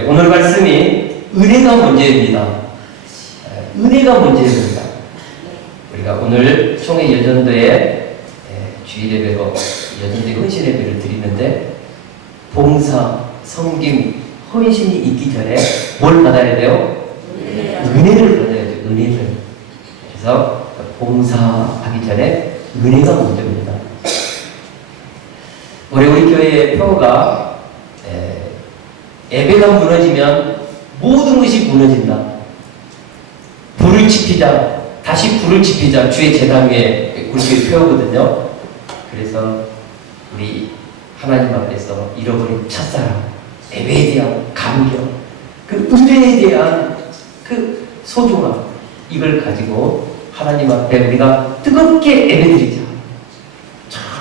오늘 말씀이 은혜가 문제입니다. 은혜가 문제입니다. 우리가 오늘 총회 여전도에 주일 예배고 여전도에 헌신 예배를 드리는데 봉사, 섬김, 헌신이 있기 전에 뭘 받아야 돼요? 은혜를 받아야 돼요. 은혜를. 그래서 봉사하기 전에 은혜가 먼저입니다. 우리 교회의 표어가 예배가 무너지면 모든 것이 무너진다. 불을 지피자, 다시 불을 지피자. 주의 제단 위에 우리 교회 표어거든요. 그래서 우리 하나님 앞에서 잃어버린 첫사랑, 예배에 대한 감격, 그 은혜에 대한 그 소중함, 이걸 가지고 하나님 앞에 우리가 뜨겁게 예배드리자.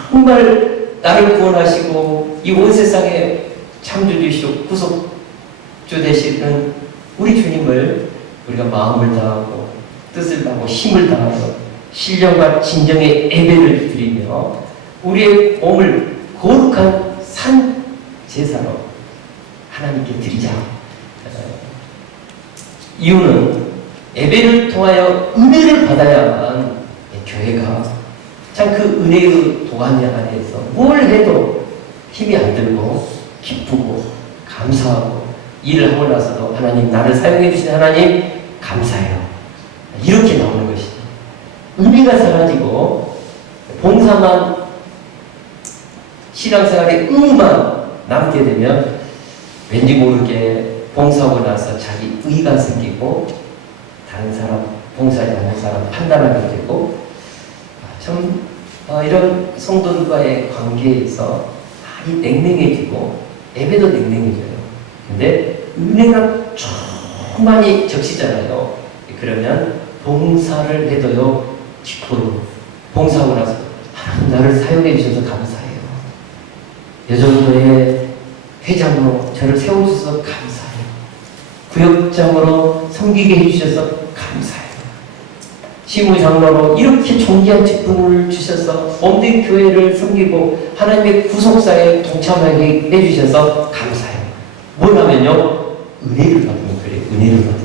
정말 나를 구원하시고 이 온 세상에 창조주시고 구속주 되시는 우리 주님을 우리가 마음을 다하고 뜻을 다하고 힘을 다하고 신령과 진정의 예배를 드리며 우리의 몸을 거룩한 산 제사로 하나님께 드리자. 이유는 예배를 통하여 은혜를 받아야만 교회가 참 그 은혜의 도안 안에서 뭘 해도 힘이 안 들고 기쁘고 감사하고 일을 하고 나서도 하나님 나를 사용해 주신 하나님 감사해요. 이렇게 나오는 것이죠. 은혜가 사라지고 봉사만 신앙생활의 의무만 남게 되면 왠지 모르게 봉사하고 나서 자기 의가 생기고 다른 사람 봉사하지 않는 사람 판단하게 되고 참 이런 성도들과의 관계에서 많이 냉랭해지고 예배도 냉랭해져요. 근데 은혜가 충만히 적시잖아요. 그러면 봉사를 해도요 기뻐요. 봉사하고 나서 하나님 나를 사용해 주셔서 감사해요. 여전도의 회장으로 저를 세워주셔서 감사해요. 구역장으로 섬기게 해주셔서 감사해요. 시무장로로 이렇게 존귀한 직분을 주셔서 온 교회를 섬기고 하나님의 구속사에 동참하게 해주셔서 감사해요. 뭘 하면요? 은혜를 받으면 그래요. 은혜를 받으면.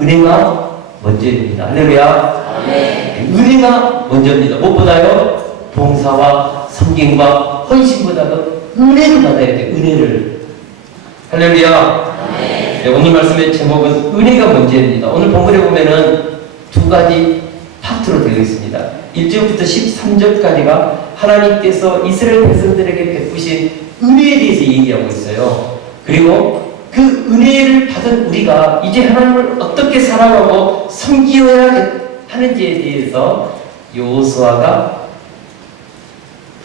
은혜가 먼저입니다. 할렐루야. 네. 은혜가 먼저입니다. 무엇보다요? 봉사와 섬김과 헌신보다도 은혜를 받아야 돼요. 은혜를. 할렐루야. 네, 오늘 말씀의 제목은 은혜가 문제입니다. 오늘 본문에 보면은 두 가지 파트로 되어 있습니다. 1절부터 13절까지가 하나님께서 이스라엘 백성들에게 베푸신 은혜에 대해서 얘기하고 있어요. 그리고 그 은혜를 받은 우리가 이제 하나님을 어떻게 사랑하고 섬기어야 하는지에 대해서 여호수아가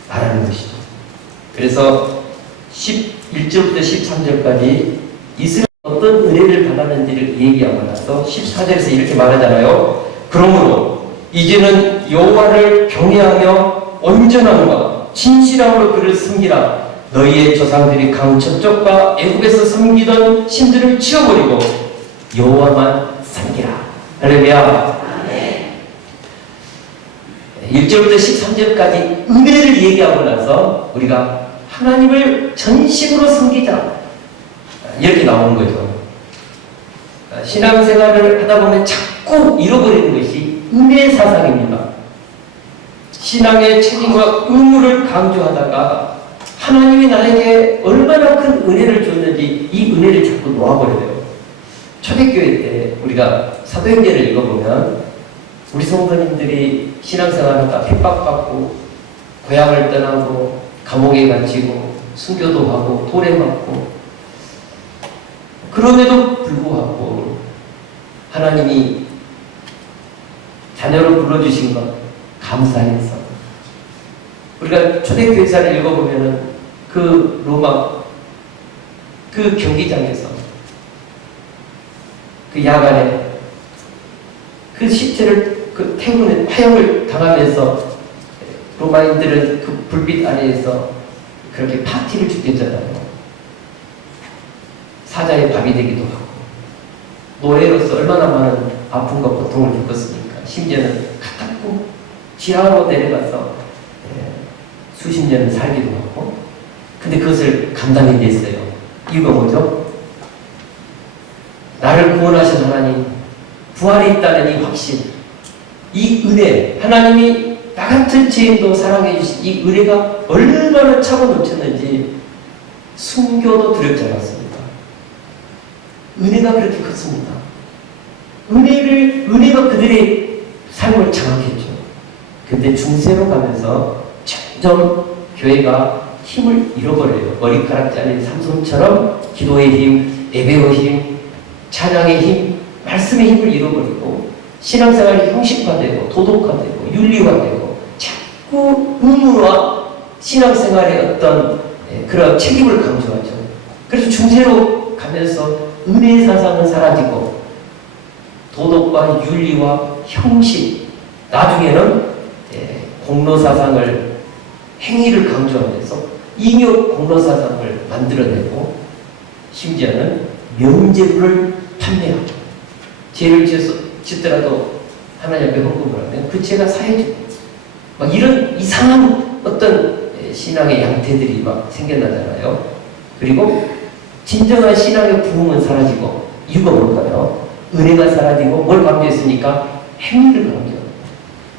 말하는 것이죠. 그래서 1절부터 13절까지 이스라엘 어떤 은혜를 받았는지를 얘기하고 나서 14절에서 이렇게 말하잖아요. 그러므로 이제는 여호와를 경외하며 온전함과 진실함으로 그를 섬기라. 너희의 조상들이 강 저쪽과 애굽에서 섬기던 신들을 치워버리고 여호와만 섬기라. 할렐루야. 1절부터 13절까지 은혜를 얘기하고 나서 우리가 하나님을 전심으로 섬기자. 이렇게 나오는 거죠. 신앙생활을 하다 보면 자꾸 잃어버리는 것이 은혜의 사상입니다. 신앙의 책임과 의무를 강조하다가 하나님이 나에게 얼마나 큰 은혜를 줬는지 이 은혜를 자꾸 놓아버려요. 초대교회 때 우리가 사도행전을 읽어보면 우리 성도님들이 신앙생활하다 핍박받고 고향을 떠나고 감옥에 갇히고 순교도 하고 돌에 맞고 그럼에도 불구하고 하나님이 자녀로 불러주신 것 감사해서 우리가 초대교회사를 읽어보면은 그 로마 그 경기장에서 그 야간에 그 시체를 그 태우는 화형을 당하면서 로마인들은 그 불빛 아래에서 그렇게 파티를 죽였잖아요. 사자의 밥이 되기도 하고 노예로서 얼마나 많은 아픔과 고통을 겪었습니까? 심지어는 가깝고 지하로 내려가서 수십 년을 살기도 하고 근데 그것을 감당해냈어요. 이유가 뭐죠? 나를 구원하신 하나님, 부활이 있다는 이 확신, 이 은혜, 하나님이 나 같은 죄인도 사랑해 주신 이 은혜가 얼마나 차고 넘쳤는지 순교도 두렵지 않았습니다. 은혜가 그렇게 컸습니다. 은혜가 그들의 삶을 장악했죠. 근데 중세로 가면서 점점 교회가 힘을 잃어버려요. 머리카락 잘린 삼손처럼 기도의 힘, 예배의 힘, 찬양의 힘, 말씀의 힘을 잃어버리고 신앙생활이 형식화되고 도덕화되고 윤리화되고 자꾸 의무와 신앙생활의 어떤 그런 책임을 강조하죠. 그래서 중세로 가면서 은혜의 사상은 사라지고 도덕과 윤리와 형식, 나중에는 공로사상을, 행위를 강조하면서 잉여 공로사상을 만들어내고 심지어는 면죄부를 판매하고 죄를 짓더라도 하나님 앞에 헌금을 하면 그 죄가 사해지고 막 이런 이상한 어떤 신앙의 양태들이 막 생겨나잖아요. 그리고 진정한 신앙의 부흥은 사라지고 이유가 뭘까요? 은혜가 사라지고 뭘 강조했으니까? 행위를 강조하고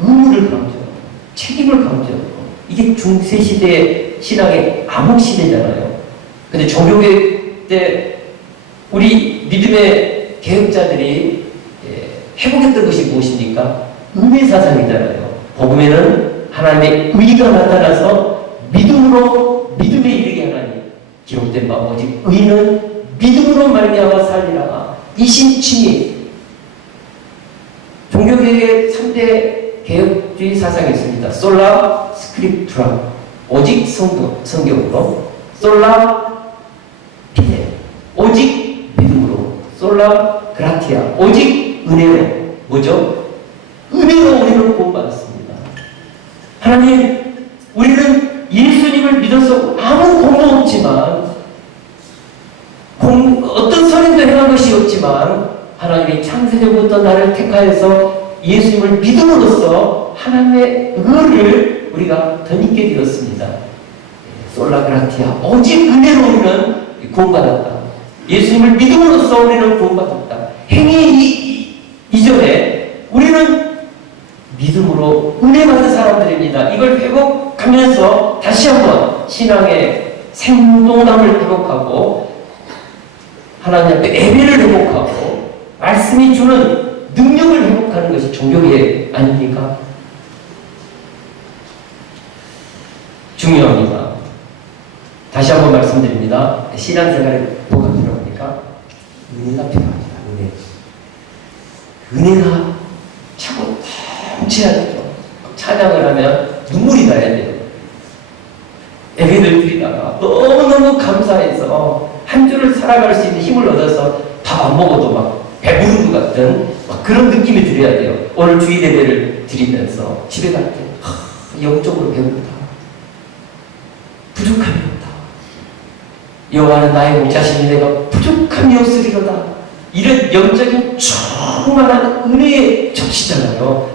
의무를 강조하고 책임을 강조하고 이게 중세시대의 신앙의 암흑시대잖아요. 근데 종교개혁 때 우리 믿음의 개혁자들이 회복했던 것이 무엇입니까? 은혜 사상이잖아요. 복음에는 하나님의 의가 나타나서 믿음으로 믿음에 이르게 하나니 기록된 바 오직 의는 믿음으로 말미암아 살리라. 이심칭이 종교개혁의 3대 개혁주의 사상이 있습니다. 솔라 스크립투라, 오직 성경으로, 솔라 피데, 오직 믿음으로, 솔라 그라티아, 오직 은혜로. 뭐죠? 은혜로 우리는 구원받았습니다. 하나님, 우리는 예수님을 믿어서 아무 공도 없지만 어떤 선행도 행한 것이 없지만 하나님이 창세전부터 나를 택하여서 예수님을 믿음으로써 하나님의 의를 우리가 덧입게 되었습니다. 솔라그라티아, 오직 은혜로 우리는 구원받았다. 예수님을 믿음으로써 우리는 구원받았다. 행위 이전에 우리는 믿음으로 은혜 받은 사람들입니다. 이걸 회복하면서 다시 한번 신앙의 생동감을 회복하고 하나님 앞에 예배를 회복하고 말씀이 주는 능력을 회복하는 것이 종교개혁 아닙니까? 중요합니다. 다시 한번 말씀드립니다. 신앙생활에 뭐가 필요합니까? 은혜가 필요합니다. 은혜가 차고 넘쳐야 되죠. 찬양을 하면 눈물이 나야 돼요. 예배를 드리다가 너무너무 감사해서 한 주를 살아갈 수 있는 힘을 얻어서 밥 안 먹어도 막 배부른 것 같은 막 그런 느낌이 들어야 돼요. 오늘 주일 예배를 드리면서 집에 갈 때 영적으로 배고프다. 부족함이 없다. 여호와는 나의 목자시니 내가 부족함이 없으리로다. 이런 영적인 충만한 은혜의 접시잖아요.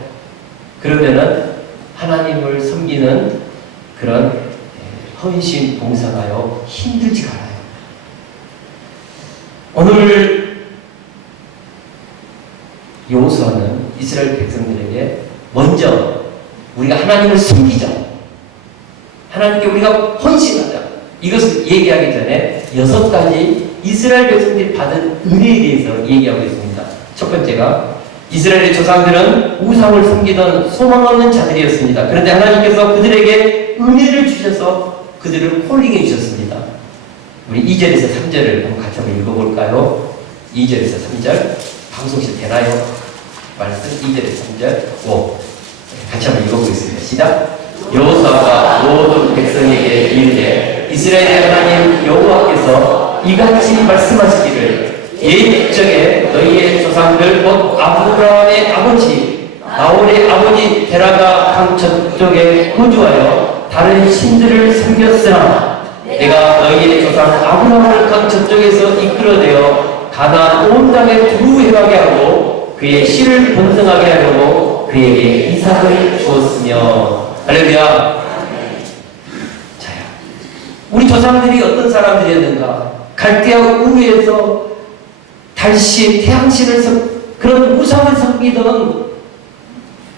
그러면은 하나님을 섬기는 그런 헌신 봉사가요 힘들지가 않아요. 오늘 여호수아는 이스라엘 백성들에게 먼저 우리가 하나님을 섬기자, 하나님께 우리가 헌신하자, 이것을 얘기하기 전에 6가지 이스라엘 백성들이 받은 은혜에 대해서 얘기하고 있습니다. 첫 번째가 이스라엘의 조상들은 우상을 섬기던 소망 없는 자들이었습니다. 그런데 하나님께서 그들에게 은혜를 주셔서 그들을 콜링해 주셨습니다. 우리 2절에서 3절을 한번 같이 한번 읽어볼까요? 2절에서 3절 방송실 되나요? 말씀 2절에서 3절 5 같이 한번 읽어보겠습니다. 시작! 여호수아가 모든 백성에게 이르되 이스라엘의 하나님 여호와께서 이같이 말씀하시기를 옛적에 너희의 조상들 곧 아브라함의 아버지 나홀의 아버지 데라가 강 저쪽에 거주하여 다른 신들을 섬겼으나 내가 너희의 조상 아브라함을 강 저쪽에서 이끌어내어 가나안 온 땅에 두루해하게 하고 그의 씨를 번성하게 하려고 그에게 이삭을 주었으며. 할렐루야. 자야, 우리 조상들이 어떤 사람들이었는가? 갈대아 우르에서 달신, 태양신을 그런 우상을 섬기던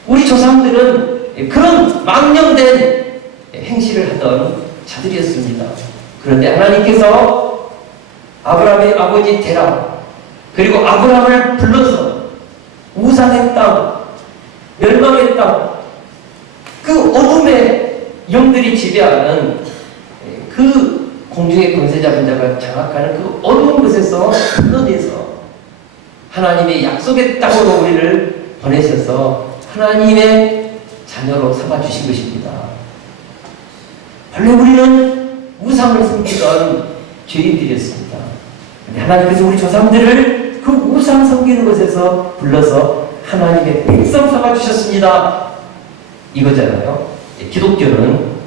우리 조상들은 그런 망령된 행실을 하던 자들이었습니다. 그런데 하나님께서 아브라함의 아버지 데라 그리고 아브라함을 불러서 우상의 땅, 멸망의 땅, 그 어둠의 영들이 지배하는 그 공중의 권세 잡은 자가 장악하는 그 어두운 곳에서 불러내서 하나님의 약속의 땅으로 우리를 보내셔서 하나님의 자녀로 삼아주신 것입니다. 원래 우리는 우상을 섬기던 죄인들이었습니다. 그런데 하나님께서 우리 조상들을 그 우상 섬기는 곳에서 불러서 하나님의 백성 삼아주셨습니다. 이거잖아요. 기독교는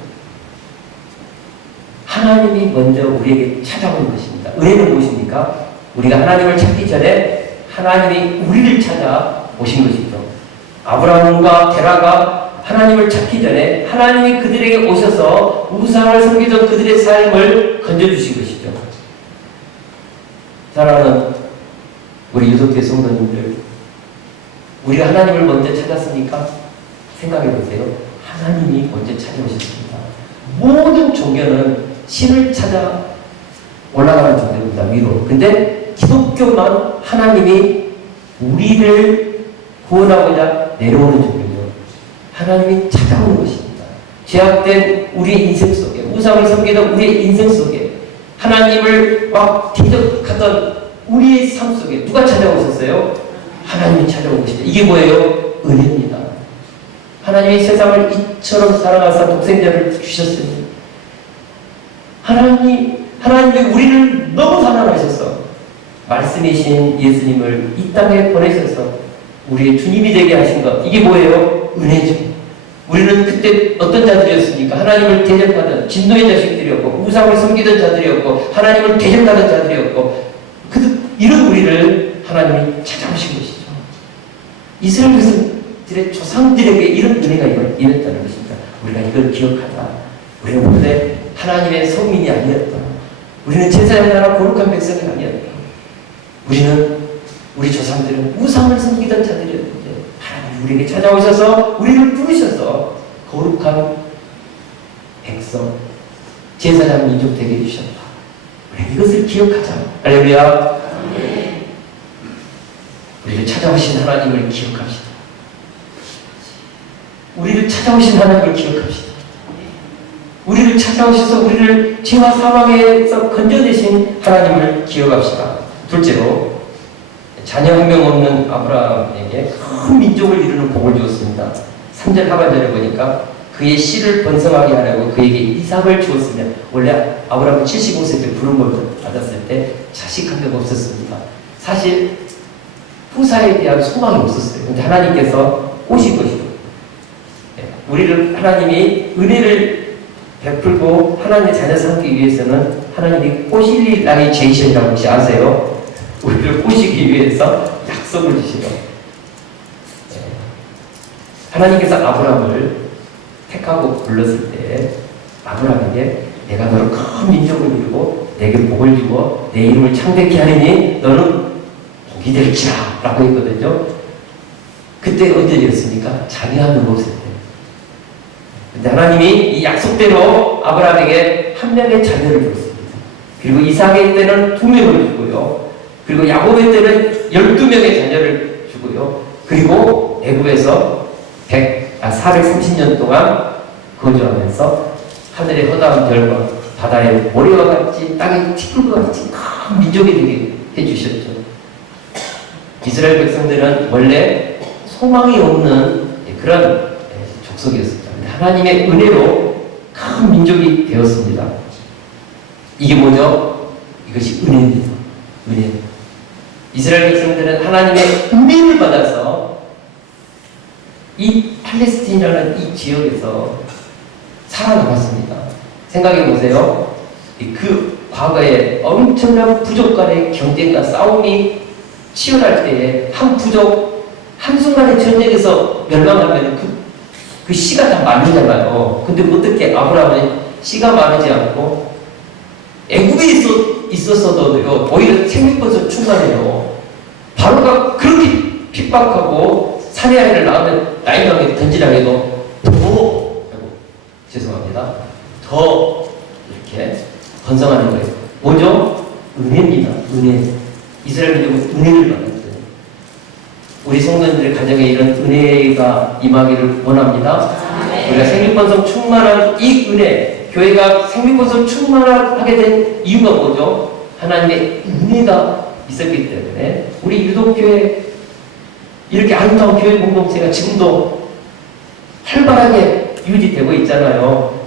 하나님이 먼저 우리에게 찾아오는 것입니다. 은혜는 무엇입니까? 우리가 하나님을 찾기 전에 하나님이 우리를 찾아 오신 것이죠. 아브라함과 데라가 하나님을 찾기 전에 하나님이 그들에게 오셔서 우상을 섬기던 그들의 삶을 건져주신 것이죠. 사랑하는 우리 유독교 성도님들, 우리가 하나님을 먼저 찾았습니까? 생각해 보세요. 하나님이 먼저 찾아오셨습니다. 모든 종교는 신을 찾아 올라가는 종교입니다. 위로. 근데 기독교만 하나님이 우리를 구원하고자 내려오는 종교죠. 하나님이 찾아오는 것입니다. 죄악된 우리의 인생 속에, 우상을 섬기던 우리의 인생 속에, 하나님을 막 대적하던 우리의 삶 속에 누가 찾아오셨어요? 하나님이 찾아온 것입니다. 이게 뭐예요? 은혜입니다. 하나님이 세상을 이처럼 사랑하사 독생자를 주셨으니 하나님이 우리를 너무 사랑하셔서 말씀이신 예수님을 이 땅에 보내셔서 우리의 주님이 되게 하신 것, 이게 뭐예요? 은혜죠. 우리는 그때 어떤 자들이었습니까? 하나님을 대적하던 진노의 자식들이었고 우상을 섬기던 자들이었고 하나님을 대적하던 자들이었고 이런 우리를 하나님이 찾아오신 것이죠. 이스라엘 백성들의 조상들에게 이런 은혜가 임했다는 것입니다. 우리가 이걸 기억하자. 우리는 원래 하나님의 성민이 아니었다. 우리는 제사장 나라 거룩한 백성이 아니었다. 우리 조상들은 우상을 섬기던 자들이었는데 하나님이 우리에게 찾아오셔서 우리를 부르셔서 거룩한 백성, 제사장 민족 되게 해주셨다. 우리 이것을 기억하자. 할렐루야. 우리를 찾아오신 하나님을 기억합시다. 우리를 찾아오신 하나님을 기억합시다. 우리를 찾아오셔서 우리를 죄와 사망에서 건져내신 하나님을 기억합시다. 둘째로 자녀 한 명 없는 아브라함에게 큰 민족을 이루는 복을 주었습니다. 3절 하반절에 보니까 그의 씨를 번성하게 하려고 그에게 이삭을 주었으며 원래 아브라함은 75세 때 부름을 받았을 때 자식 한 명 없었습니다. 사실 후사에 대한 소망이 없었어요. 근데 하나님께서 오신 것이죠. 우리를 하나님이 은혜를 베풀고 하나님의 자녀 삼기 위해서는 하나님이 꼬실 나의 제이션이라고 혹시 아세요? 우리를 꼬시기 위해서 약속을 주시죠. 하나님께서 아브라함을 택하고 불렀을 때 아브라함에게 내가 너를 큰 민족을 이루고 내게 복을 주고 내 이름을 창대케 하리니 너는 복이 될지라 라고 했거든요. 그때 언제였습니까? 자녀가 없을 때. 근데 하나님이 이 약속대로 아브라함에게 한 명의 자녀를 줬습니다. 그리고 이삭의 때는 2명을 주고요. 그리고 야곱의 때는 12명의 자녀를 주고요. 그리고 애굽에서 430년 동안 거주하면서 하늘의 허다한 별과 바다의 모래와 같이 땅의 티끌과 같이 큰 민족이 되게 해주셨죠. 이스라엘 백성들은 원래 소망이 없는 그런 족속이었습니다. 하나님의 은혜로 큰 민족이 되었습니다. 이게 뭐죠? 이것이 은혜입니다. 은혜. 이스라엘 백성들은 하나님의 은혜를 받아서 이 팔레스틴이라는 이 지역에서 살아남았습니다. 생각해 보세요. 그 과거에 엄청난 부족 간의 경쟁과 싸움이 치열할 때에 한 부족 한순간의 전쟁에서 멸망하면 그 씨가 다 마르잖아요. 근데 어떻게 아브라함은 씨가 마르지 않고 애굽에 있었어도 오히려 생명권서 충만해요. 핍박하고 사내아이를 낳으면 나이강에 던지라고 해도 죄송합니다. 더 이렇게 번성하는 거예요. 뭐죠? 은혜입니다. 은혜. 이스라엘 민족은 은혜를 받았어요. 우리 성도님들의 가정에 이런 은혜가 임하기를 원합니다. 우리가 생명번성 충만한 이 은혜, 교회가 생명번성 충만하게 된 이유가 뭐죠? 하나님의 은혜가 있었기 때문에 우리 유독교회 이렇게 아름다운 교회 공동체가 지금도 활발하게 유지되고 있잖아요.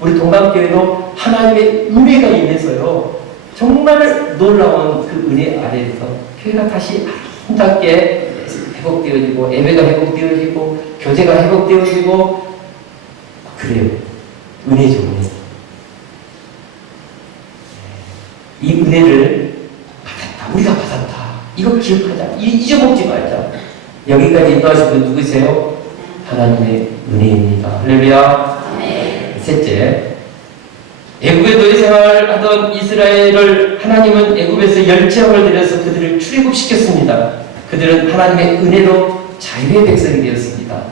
우리 동방교회도 하나님의 은혜가 임해서요. 정말 놀라운 그 은혜 아래에서 교회가 다시 아름답게 회복되어지고 예배가 회복되어지고 교제가 회복되어지고 그래요. 은혜죠. 은혜. 이 은혜를 받았다. 우리가 받았다. 이거 기억하자. 잊어먹지 말자. 여기까지 인도하신 분 누구세요? 하나님의 은혜입니다. 할렐루야. 셋째, 애굽에 노예 생활하던 이스라엘을 하나님은 애굽에서 열지함을 내려서 그들을 출애굽시켰습니다. 그들은 하나님의 은혜로 자유의 백성이 되었습니다.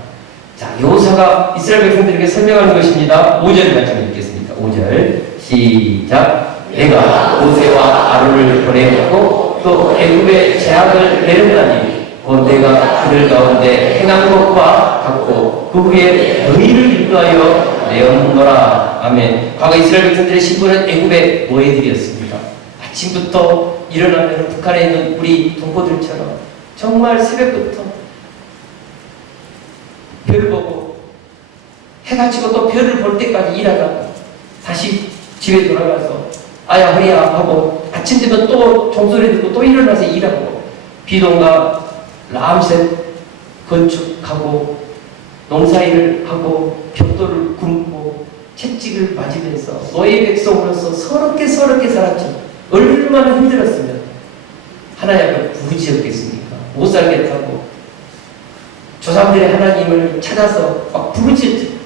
자, 여호사가 이스라엘 백성들에게 설명하는 것입니다. 5절 말씀 읽겠습니다. 5절 시작. 내가 모세와 아론을 보내고 또 애굽의 제약을 내렸다니 곧 내가 그들 가운데 행한 것과 같고 그 후에 너희를 인도하여 내었노라. 아멘. 과거 이스라엘 백성들의 신분은 애굽의 노예들이었습니다. 아침부터 일어나면 북한에 있는 우리 동포들처럼 정말 새벽부터 별을 보고 해가 지고 또 별을 볼 때까지 일하다가 다시 집에 돌아가서 아야 허리야 하고 아침 되면 또 종소리 듣고 또 일어나서 일하고 비동가 람셋 건축하고 농사일을 하고 벽돌을 굽고 채찍을 맞으면서 노예 백성으로서 서럽게 살았죠. 얼마나 힘들었으면 하나님 앞에 부르짖었겠습니까? 못 살겠다고 조상들의 하나님을 찾아서 막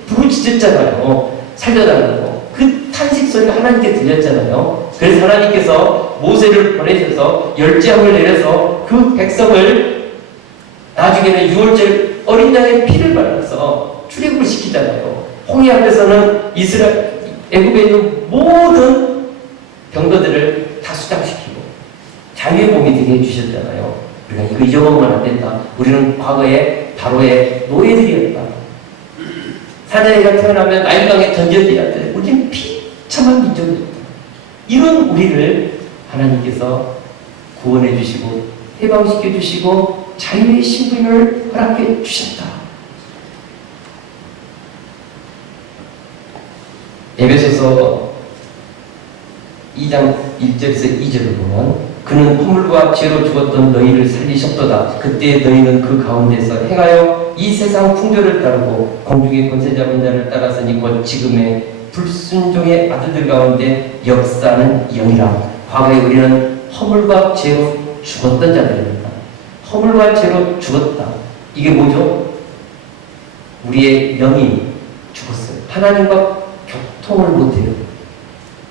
부르짖었잖아요. 살려달라고. 그 탄식 소리가 하나님께 들렸잖아요. 그래서 하나님께서 모세를 보내셔서 열지함을 내려서 그 백성을 나중에는 6월절 어린 양의 피를 발라서 출애굽을 시키잖아요. 홍해 앞에서는 애굽에 있는 모든 병거들을 다 수장시키고 자유의 몸이 되게 해주셨잖아요. 우리가 이거 잊어먹으면 안 된다. 우리는 과거에 바로의 노예들이었다. 사내가 태어나면 나일강에 던져드려야 돼. 우리는 비참한 민족이었다. 이런 우리를 하나님께서 구원해 주시고 해방시켜 주시고 자유의 신분을 허락해 주셨다. 에베소서 2장 1절에서 2절을 보면 그는 허물과 죄로 죽었던 너희를 살리셨도다. 그때 너희는 그 가운데서 행하여 이 세상 풍조를 따르고 공중의 권세 잡은 자를 따라서니 곧 지금의 불순종의 아들들 가운데 역사는 영이라. 과거에 우리는 허물과 죄로 죽었던 자들입니다. 허물과 죄로 죽었다. 이게 뭐죠? 우리의 영이 죽었어요. 하나님과 교통을 못해요.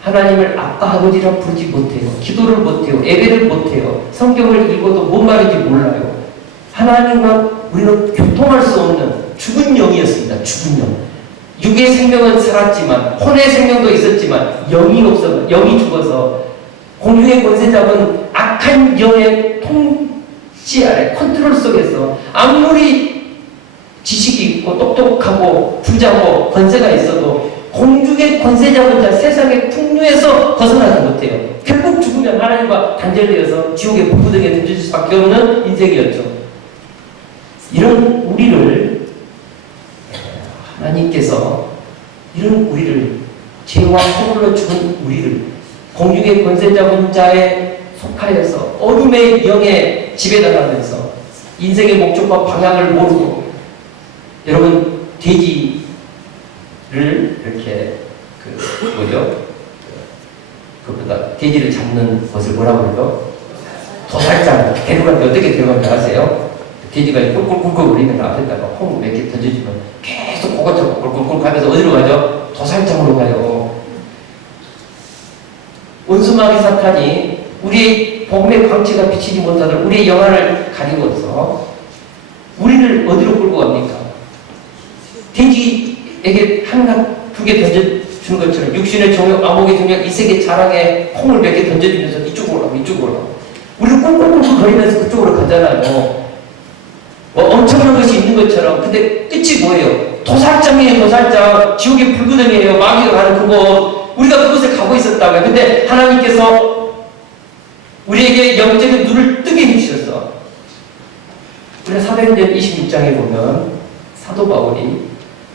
하나님을 아빠 아버지라 부르지 못해요. 기도를 못해요. 예배를 못해요. 성경을 읽어도 뭔 말인지 몰라요. 하나님과 우리는 교통할 수 없는 죽은 영이었습니다. 죽은 영. 육의 생명은 살았지만 혼의 생명도 있었지만 영이 죽어서 공중의 권세 잡은 악한 영의 통치 아래 컨트롤 속에서 아무리 지식이 있고 똑똑하고 부자고 권세가 있어도 공중의 권세 잡은 자 세상의 풍류에서 벗어나지 못해요. 결국 죽으면 하나님과 단절되어서 지옥의 불구덩이에 던질 수밖에 없는 인생이었죠. 이런 우리를 하나님께서 이런 우리를 죄와 허물로 죽은 우리를 공중의 권세 잡은 자에 속하여서 어둠의 영에 지배당하면서 인생의 목적과 방향을 모르고 여러분 돼지를 이렇게 그것보다 돼지를 잡는 것을 뭐라고 그러죠? 도살장 데려갈 때 어떻게 데려갈지 아세요? 돼지가 꿀꿀꿀꿀 거리면 앞에다가 콩 몇 개 던져주면 계속 그것저것 꿀꿀꿀 가면서 어디로 가죠? 도살장으로 가요. 원수마귀 사탄이 우리의 복음의 광채가 비치지 못하도록 우리의 영안을 가리고서 우리를 어디로 끌고 갑니까? 돼지에게 하나, 두 개 던져주는 것처럼 육신의 정욕, 암흑의 정욕, 이 세계 자랑에 콩을 몇 개 던져주면서 이쪽으로 가고 이쪽으로 가고 우리를 꽁꽁꽁 거리면서 그쪽으로 가잖아요. 엄청난 것이 있는 것처럼. 근데 끝이 뭐예요? 도살장이에요. 도살장. 지옥의 불구덩이에요. 마귀가 가는 그곳. 우리가 그곳에 가고 있었다고요. 근데 하나님께서 우리에게 영적인 눈을 뜨게 해주셨어. 우리가 사도행전 26장에 보면 사도 바울이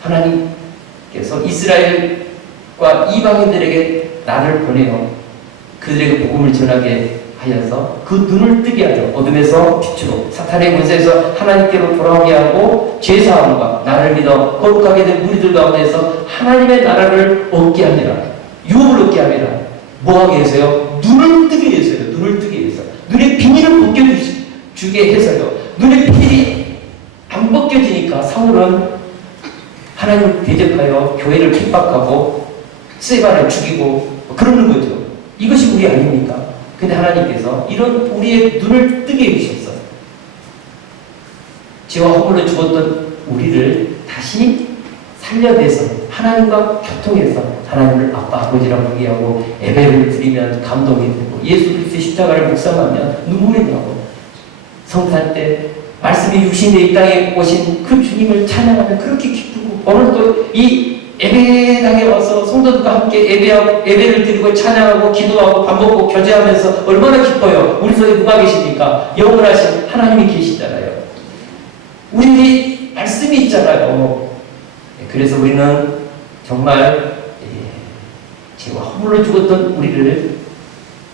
하나님께서 이스라엘과 이방인들에게 나를 보내요. 그들에게 복음을 전하게 하여서 그 눈을 뜨게 하죠. 어둠에서 빛으로, 사탄의 권세에서 하나님께로 돌아오게 하고 죄사함과 나를 믿어 거룩하게 된 무리들 가운데서 하나님의 나라를 얻게 하니라. 유업을 얻게 하니라. 뭐하게 해서요? 눈을 뜨게 해서요. 눈을 뜨게 해서. 눈의 비닐을 벗겨주게 해서요. 눈의 비닐이 안 벗겨지니까 사울은 하나님을 대적하여 교회를 핍박하고 스데반을 죽이고 그러는 거죠. 이것이 우리 아닙니까? 근데 하나님께서 이런 우리의 눈을 뜨게 해주셨어요. 죄와 허물로 죽었던 우리를 다시 살려내서 하나님과 교통해서 하나님을 아빠 아버지라고 부르고 예배를 드리면 감동이 되고 예수 그리스도의 십자가를 묵상하면 눈물이 나고 성탄 때 말씀이 육신의 이 땅에 오신 그 주님을 찬양하면 그렇게 기쁘고 오늘 또 이 예배당에 와서 성도들과 함께 예배를 드리고 찬양하고 기도하고 밥 먹고 교제하면서 얼마나 기뻐요. 우리 속에 누가 계십니까? 영원하신 하나님이 계시잖아요. 우리 말씀이 있잖아요. 그래서 우리는 정말 죄와 허물로 죽었던 우리를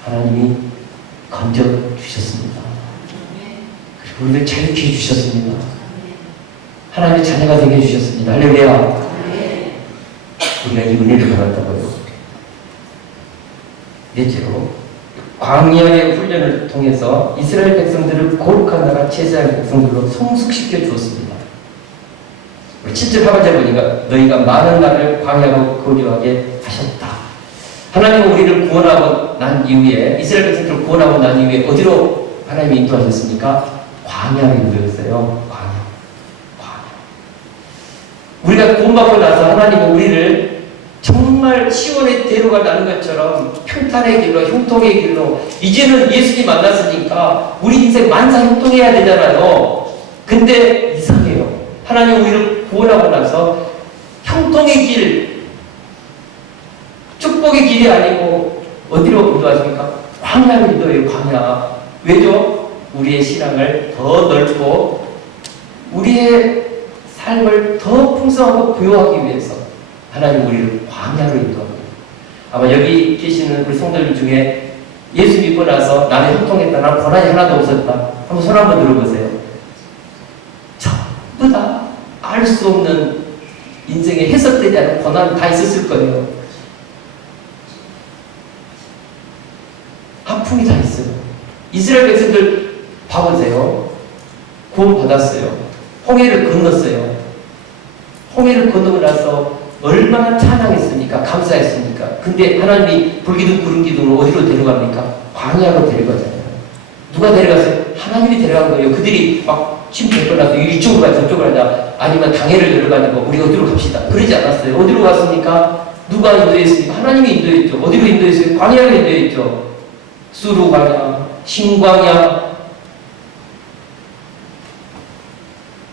하나님이 건져주셨습니다. 그리고 우리를 자유케 해주셨습니다. 하나님의 자녀가 되게 해주셨습니다. 할렐루야. 우리가 이 은혜를 받았다고요. 넷째로 광야의 훈련을 통해서 이스라엘 백성들을 거룩한 나라 제사장 백성들로 성숙시켜 주었습니다. 7절 하반절 보니까 너희가 많은 날을 광야로 거주하게 하셨다. 하나님은 우리를 구원하고 난 이후에 이스라엘 백성들을 구원하고 난 이후에 어디로 하나님이 인도하셨습니까? 광야로 인도했어요. 광야. 우리가 구원받고 나서 하나님은 우리를 정말 시온의 대로가 나는 것처럼 평탄의 길로, 형통의 길로, 이제는 예수님 만났으니까 우리 인생 만사 형통해야 되잖아요. 근데 이상해요. 하나님 우리를 구원하고 나서 형통의 길, 축복의 길이 아니고 어디로 인도하십니까? 광야로 인도해요. 광야. 왜죠? 우리의 신앙을 더 넓고 우리의 삶을 더 풍성하고 부요하기 위해서 하나님 우리를 광야로 인도합니다. 아마 여기 계시는 우리 성도들 중에 예수 믿고 나서 나는 형통했다, 나는 고난이 하나도 없었다. 한번 손 한번 들어보세요. 전부 다 알 수 없는 인생에 해석되지 않은 고난 다 있었을 거예요. 아픔이 다 있어요. 이스라엘 백성들 봐보세요. 구원 받았어요. 홍해를 건넜어요. 홍해를 건너고 나서 얼마나 찬양했습니까? 감사했습니까? 근데 하나님이 불기둥 구름기둥을 어디로 데려갑니까? 광야로 데려가잖아요. 누가 데려갔어요? 하나님이 데려간 거예요. 그들이 막 침 뱉고 나서 이쪽으로 가자 저쪽으로 가자 아니면 당해를 열어가지고 우리 어디로 갑시다. 그러지 않았어요. 어디로 갔습니까? 누가 인도했습니까? 하나님이 인도했죠. 어디로 인도했어요? 광야로 인도했죠. 수루 광야, 신광야,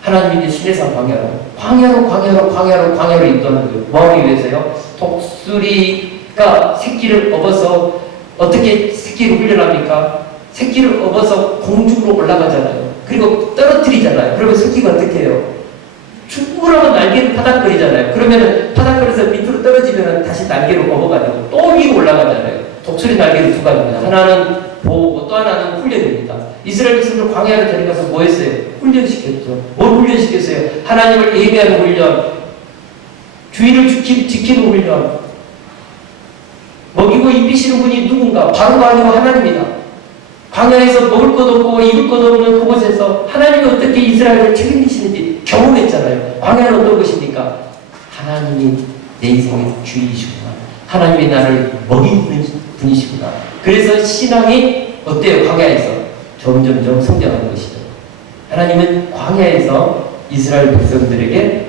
하나님이 시내산 광야로 인도하는 거예요. 뭐하기 위해서요? 독수리가 새끼를 업어서 어떻게 새끼를 훈련합니까? 새끼를 업어서 공중으로 올라가잖아요. 그리고 떨어뜨리잖아요. 그러면 새끼가 어떻게 해요? 죽으라고 날개를 파닥거리잖아요. 그러면은 파닥거려서 밑으로 떨어지면 다시 날개로 업어가지고 또 위로 올라가잖아요. 독수리 날개를 두 가지입니다. 하나는 보호고 또 하나는 훈련입니다. 이스라엘 백성들 광야를 데려가서 뭐 했어요? 훈련시켰죠. 뭘 훈련시켰어요? 하나님을 예배하는 훈련, 주인을 지키는 훈련. 먹이고 입히시는 분이 누군가? 바로가 아니고 하나님이다. 광야에서 먹을 것 없고 입을 것 없는 그곳에서 하나님이 어떻게 이스라엘을 책임지시는지 경험했잖아요. 광야는 어떤 것입니까? 하나님이 내 인생의 주인이시구나. 하나님이 나를 먹이는 분이시구나. 그래서 신앙이 어때요? 광야에서 점점점 성장하는 것이죠. 하나님은 광야에서 이스라엘 백성들을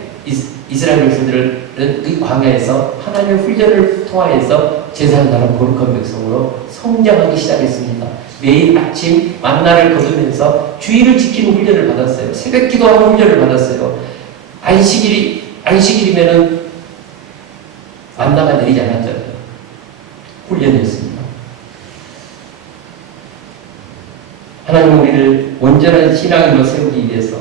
이 광야에서 하나님의 훈련을 통하여서 제사를 나라 거룩한 백성으로 성장하기 시작했습니다. 매일 아침 만나를 거두면서 주일을 지키는 훈련을 받았어요. 새벽 기도하는 훈련을 받았어요. 안식일이면은 만나가 내리지 않았잖아요. 훈련이었습니다. 하나님은 우리를 온전한 신앙으로 세우기 위해서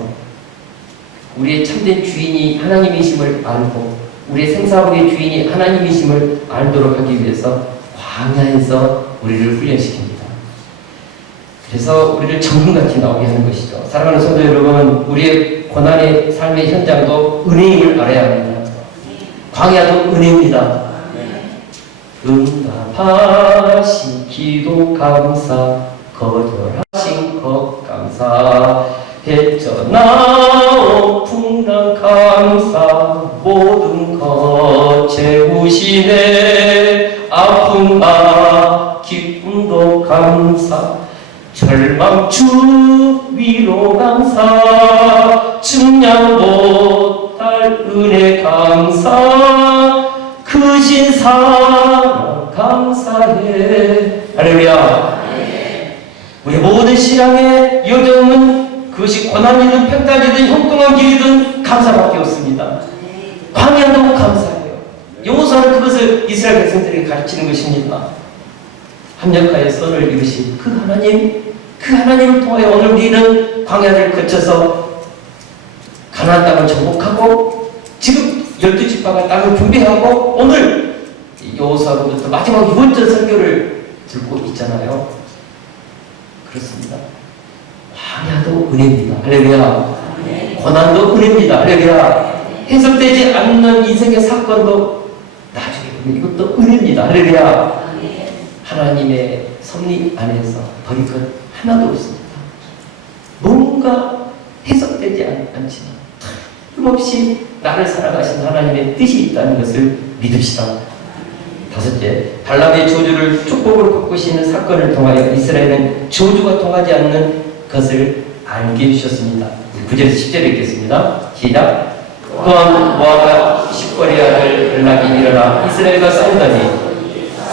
우리의 참된 주인이 하나님이심을 알고 우리의 생사복의 주인이 하나님이심을 알도록 하기 위해서 광야에서 우리를 훈련시킵니다. 그래서 우리를 전문같이 나오게 하는 것이죠. 사랑하는 성도 여러분, 우리의 고난의 삶의 현장도 은혜임을 알아야 합니다. 광야도 은혜입니다. 응답하신 기도 감사, 거절하신 것 감사, 헤쳐나온 풍랑 감사, 모든 것 채우시네. 아픔과 기쁨도 감사, 절망 주 위로 감사, 증량 못할 은혜 감사, 크신 사랑 감사해. 할렐루야. 우리 모든 신앙의 여정은 그것이 고난이든 평단이든 형통한 길이든 감사밖에 없습니다. 광야도 감사해요. 여호수아는 그것을 이스라엘 백성들에게 가르치는 것입니다. 합력하여 선을 이루신 그 하나님을 통하여 오늘 우리는 광야를 거쳐서 가나안 땅을 정복하고 지금 12지파가 땅을 분배하고 오늘 여호수아로부터 마지막 6번째 설교를 들고 있잖아요. 그렇습니다. 광야도 은혜입니다. 할렐루야. 고난도 은혜입니다. 할렐루야. 해석되지 않는 인생의 사건도 나중에 보면 이것도 은혜입니다. 할렐루야. 하나님의 섭리 안에서 버릴 것 하나도 없습니다. 뭔가 해석되지 않지만 틀림없이 나를 살아가신 하나님의 뜻이 있다는 것을 믿읍시다. 다섯째, 발람의 저주를 축복으로 바꾸시는 사건을 통하여 이스라엘은 저주가 통하지 않는 것을 알게 해주셨습니다. 9절에서 10절에 읽겠습니다. 시작. 또한 모압과 십거리 아들 발락이 일어나 이스라엘과 싸우더니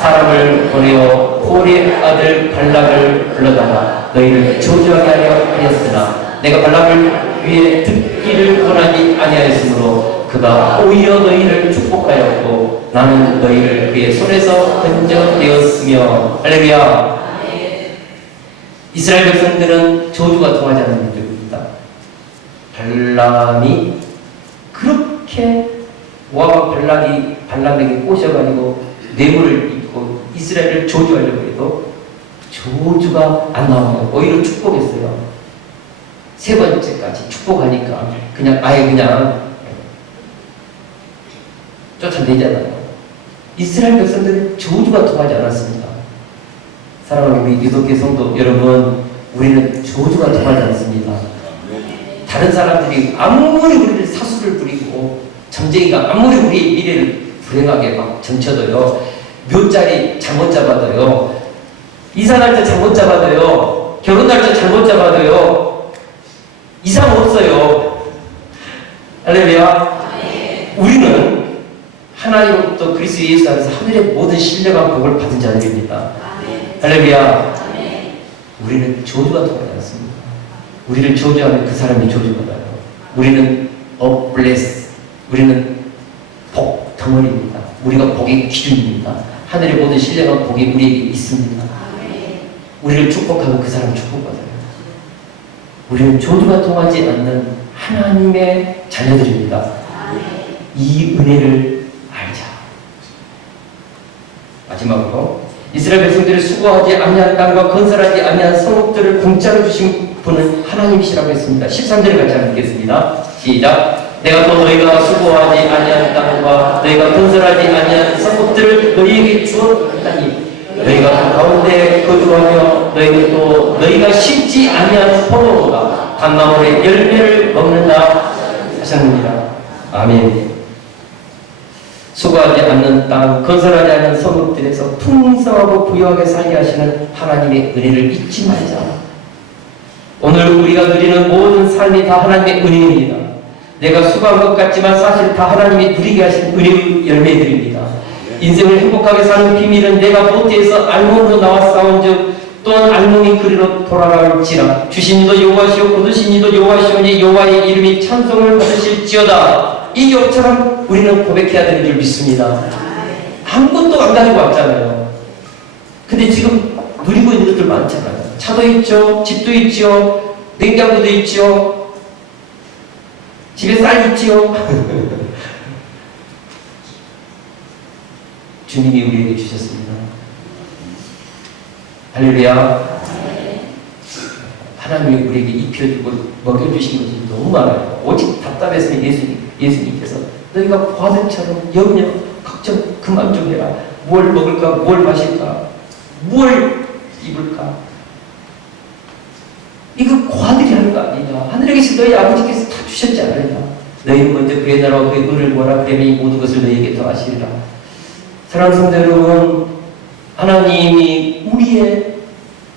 사람을 보내어 홀의 아들 발락을 불러다가 너희를 저주하게 하려 하였으나 내가 발락을 위해 듣기를 원하지 아니하였으므로 그가 오히려 너희를 축복하였고 나는 너희를 그의 손에서 건져내었으며. 할렐루야. 이스라엘 백성들은 저주가 통하지 않는 민족입니다. 발람이 그렇게 모압 발람에게 꼬셔가지고 뇌물을 입고 이스라엘을 저주하려고 해도 저주가 안 나와요. 오히려 축복했어요. 세 번째까지 축복하니까 그냥 쫓아내잖아요. 이스라엘 백성들은 저주가 통하지 않았습니다. 사랑하는 우리 기독교 성도 여러분, 우리는 저주가 통하지 않습니다. 다른 사람들이 아무리 우리를 사수를 부리고 점쟁이가 아무리 우리의 미래를 불행하게 막 점쳐도요, 묘자리 잘못 잡아도요, 이사 날짜 잘못 잡아도요, 결혼 날짜 잘못 잡아도요, 이상 없어요. 할렐루야. 우리는 하나님으로부터 그리스도 예수 안에서 하늘의 모든 신령한 복을 받은 자들입니다. 할렐루야. 우리는 저주가 통하지 않습니다. 우리를 저주하면 그 사람이 저주받아요. 우리는 bless, 우리는 복 덩어리입니다. 우리가 복의 기준입니다. 하늘의 모든 신령한 복이 우리에게 있습니다. 우리를 축복하면 그 사람 축복받아요. 우리는 저주가 통하지 않는 하나님의 자녀들입니다. 이 은혜를 알자. 마지막으로 이스라엘 백성들이 수고하지 아니한 땅과 건설하지 아니한 성읍들을 공짜로 주신 분은 하나님이시라고 했습니다. 13절을 같이 한번 읽겠습니다. 시작. 내가 또 너희가 수고하지 아니한 땅과 너희가 건설하지 아니한 성읍들을 너희에게 주었다니 너희가 가운데 거주하며 너희는 또 너희가 심지 아니한 포도가 감나무의 열매를 먹는다 하셨느니라. 아멘. 수고하지 않는 땅, 건설하지 않는 성읍들에서 풍성하고 부유하게 살게 하시는 하나님의 은혜를 잊지 말자. 오늘 우리가 누리는 모든 삶이 다 하나님의 은혜입니다. 내가 수고한 것 같지만 사실 다 하나님이 누리게 하신 은혜의 열매들입니다. 인생을 행복하게 사는 비밀은 내가 보트에서 알몸으로 나와 싸운즉 또한 알몸이 그리로 돌아갈지라. 주신 이도 여호와시오 거두신 이도 여호와시오니 여호와의 이름이 찬송을 받으실지어다. 이 욥처럼 우리는 고백해야 되는 줄 믿습니다. 아무것도 안 가지고 왔잖아요. 근데 지금 누리고 있는 것들 많잖아요. 차도 있죠, 집도 있죠, 냉장고도 있죠, 집에 쌀 있죠. 주님이 우리에게 주셨습니다. 할렐루야. 하나님이 우리에게 입혀주고 먹여주신 것이 너무 많아요. 오직 답답해서 예수님께서 너희가 과들처럼 염려, 걱정 그만 좀 해라. 뭘 먹을까, 뭘 마실까, 뭘 입을까. 이거 과들이 하는 거 아니냐. 하늘에 계신 너희 아버지께서 다 주셨지 않느냐. 너희는 먼저 그의 나라와 그의 의를 구하라. 그러면 이 모든 것을 너희에게 더하시리라. 사랑하는 성도 여러분, 하나님이 우리의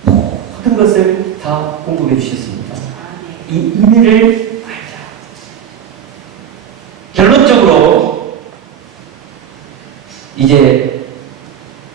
모든 것을 다 공급해 주셨습니다. 이 은혜를 알자. 결론적으로 이제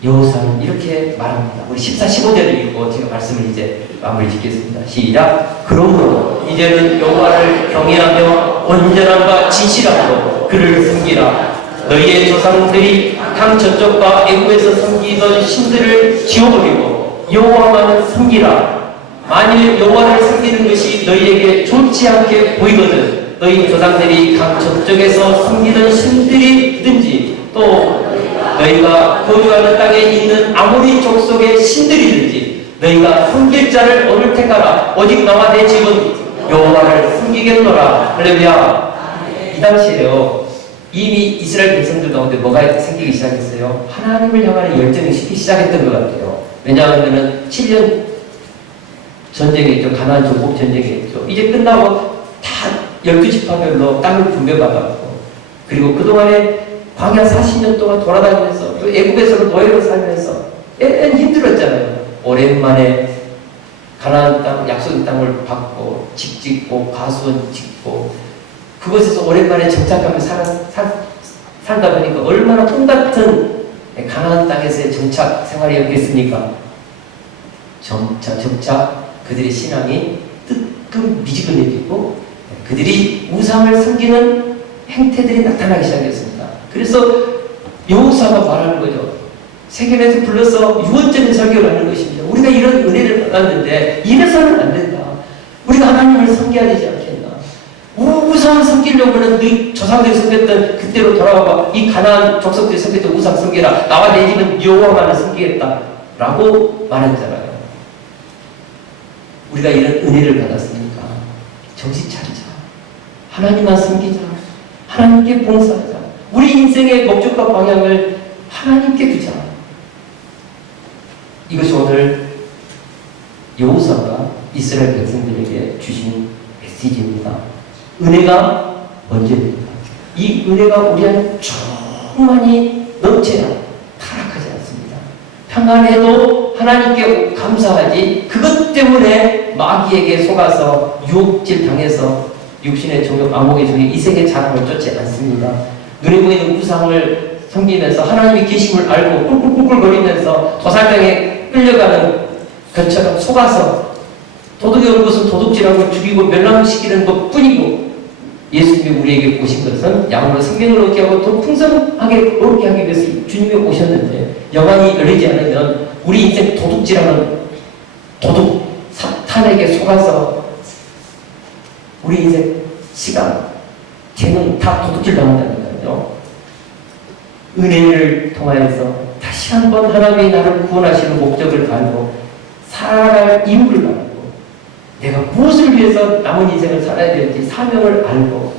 여호사는 이렇게 말합니다. 우리 14, 15절을 읽고 제가 말씀을 이제 마무리 짓겠습니다. 시작. 그러므로 이제는 여호와를 경외하며 온전함과 진실함으로 그를 섬기라. 너희의 조상들이 강 저쪽과 애굽에서 섬기던 신들을 지워버리고 여호와만을 섬기라. 만일 여호와를 섬기는 것이 너희에게 좋지 않게 보이거든 너희 조상들이 강 저쪽에서 섬기던 신들이든지 또 너희가 거주하는 땅에 있는 아모리 족속의 신들이든지 너희가 섬길 자를 얻을 택하라. 오직 나와 내 집은 여호와를 섬기겠노라. 할렐루야. 이 당시에요, 이미 이스라엘 백성들 가운데 뭐가 생기기 시작했어요? 하나님을 향하는 열정이 식기 시작했던 것 같아요. 왜냐하면 7년 전쟁이 있죠. 가나안 정복 전쟁이 있죠. 이제 끝나고 다 12지파별로 땅을 분배받았고, 그리고 그동안에 광야 40년 동안 돌아다니면서 또 애굽에서 노예로 살면서 힘들었잖아요. 오랜만에 가나안 땅, 약속의 땅을 받고 집 짓고 가수원 짓고 그곳에서 오랜만에 정착하며 살다 보니까 얼마나 꿈같은 가나안 땅에서의 정착 생활이었겠습니까? 점차 그들의 신앙이 뜨끔미지근해지고 그들이 우상을 섬기는 행태들이 나타나기 시작했습니다. 그래서 여호사가 말하는 거죠. 세겜에서 불러서 유언적인 설교를 하는 것입니다. 우리가 이런 은혜를 받았는데 이래서는 안 된다. 우리가 하나님을 섬겨야 되지 않겠나. 우상을 섬기려고는 너희 조상들이 섬겼던 그때로 돌아와봐. 이 가나안 족속들이 섬겼던 우상 섬기라. 나와 내 집은 여호와만을 섬기겠다 라고 말했잖아요. 우리가 이런 은혜를 받았으니까 정신 차리자. 하나님만 섬기자. 하나님께 봉사하자. 우리 인생의 목적과 방향을 하나님께 두자. 이것이 오늘 여호사가 이스라엘 백성들에게 주신 메시지입니다. 은혜가 먼저입니다. 이 은혜가 우리한테 충만히 넘쳐야 타락하지 않습니다. 평안해도 하나님께 감사하지 그것 때문에 마귀에게 속아서 유혹질 당해서 육신의 종욕, 암흑의 종이 이색의 자랑을 쫓지 않습니다. 눈에 보이는 우상을 섬기면서 하나님의 계심을 알고 꿀꿀꿀꿀거리면서 도살장에 끌려가는 것처럼 속아서 도둑이 오는 것은 도둑질하고 죽이고 멸망시키는 것뿐이고 예수님이 우리에게 오신 것은 양으로 생명을 얻게 하고 더 풍성하게 얻게 하기 위해서 주님이 오셨는데 영안이 열리지 않으면 우리 인생 도둑질하는 도둑 사탄에게 속아서 우리 인생 시간, 재능 다 도둑질 당한다니까요. 은혜를 통하여서 다시 한번 하나님이 나를 구원하시는 목적을 알고 살아갈 이유를 알고 내가 무엇을 위해서 남은 인생을 살아야 될지 사명을 알고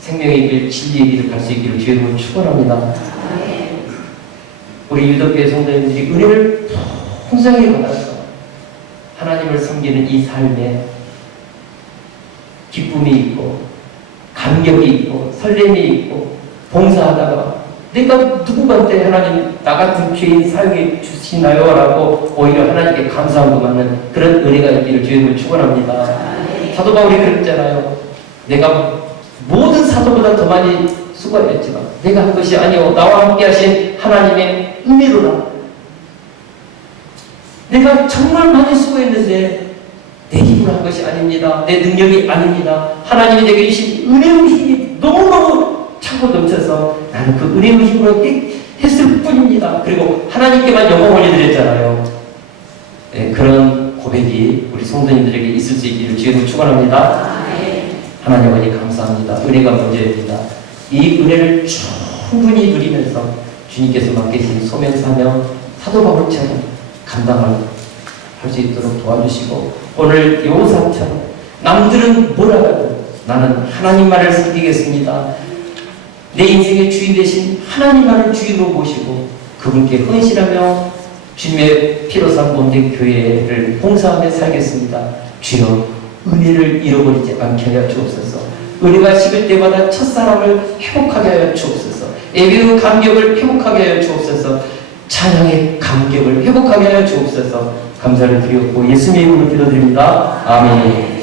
생명의 길, 진리의 길을 갈 수 있기를 주의 이름으로 축원합니다. 우리 유덕교회 성도님들이 은혜를 풍성히 받아서 하나님을 섬기는 이 삶에 기쁨이 있고 감격이 있고 설렘이 있고 봉사하다가 내가 누구한테 하나님 나 같은 죄인 사용해 주시나요? 라고 오히려 하나님께 감사함도 받는 그런 은혜가 있기를 주님을 축원합니다. 사도 바울이 그랬잖아요. 내가 모든 사도보다 더 많이 수고했지만 내가 한 것이 아니오 나와 함께 하신 하나님의 은혜로라. 내가 정말 많이 수고했는데 내 힘으로 한 것이 아닙니다. 내 능력이 아닙니다. 하나님이 내게 주신 은혜의 힘이 너무너무 차고 넘쳐서 나는 그 은혜의 힘으로 했을 뿐입니다. 그리고 하나님께만 영광 올려드렸잖아요. 네, 그런 고백이 우리 성도님들에게 있을 수 있기를 주님으로 축원합니다. 하나님 아버지 감사합니다. 은혜가 문제입니다. 이 은혜를 충분히 누리면서 주님께서 맡기신 소명사명 사도 바울처럼 감당할 수 있도록 도와주시고 오늘 요사처럼 남들은 뭐라도 나는 하나님만을 섬기겠습니다. 내 인생의 주인 되신 하나님만을 주인으로 모시고 그분께 헌신하며 주님의 피로 산 몸된 교회를 봉사하며 살겠습니다. 주여 은혜를 잃어버리지 않게 하여 주옵소서. 은혜가 식을 때마다 첫사랑을 회복하게 하여 주옵소서. 예배의 감격을 회복하게 하여 주옵소서. 찬양의 감격을 회복하게 하여 주옵소서. 감사를 드렸고 예수님의 이름으로 기도드립니다. 아멘.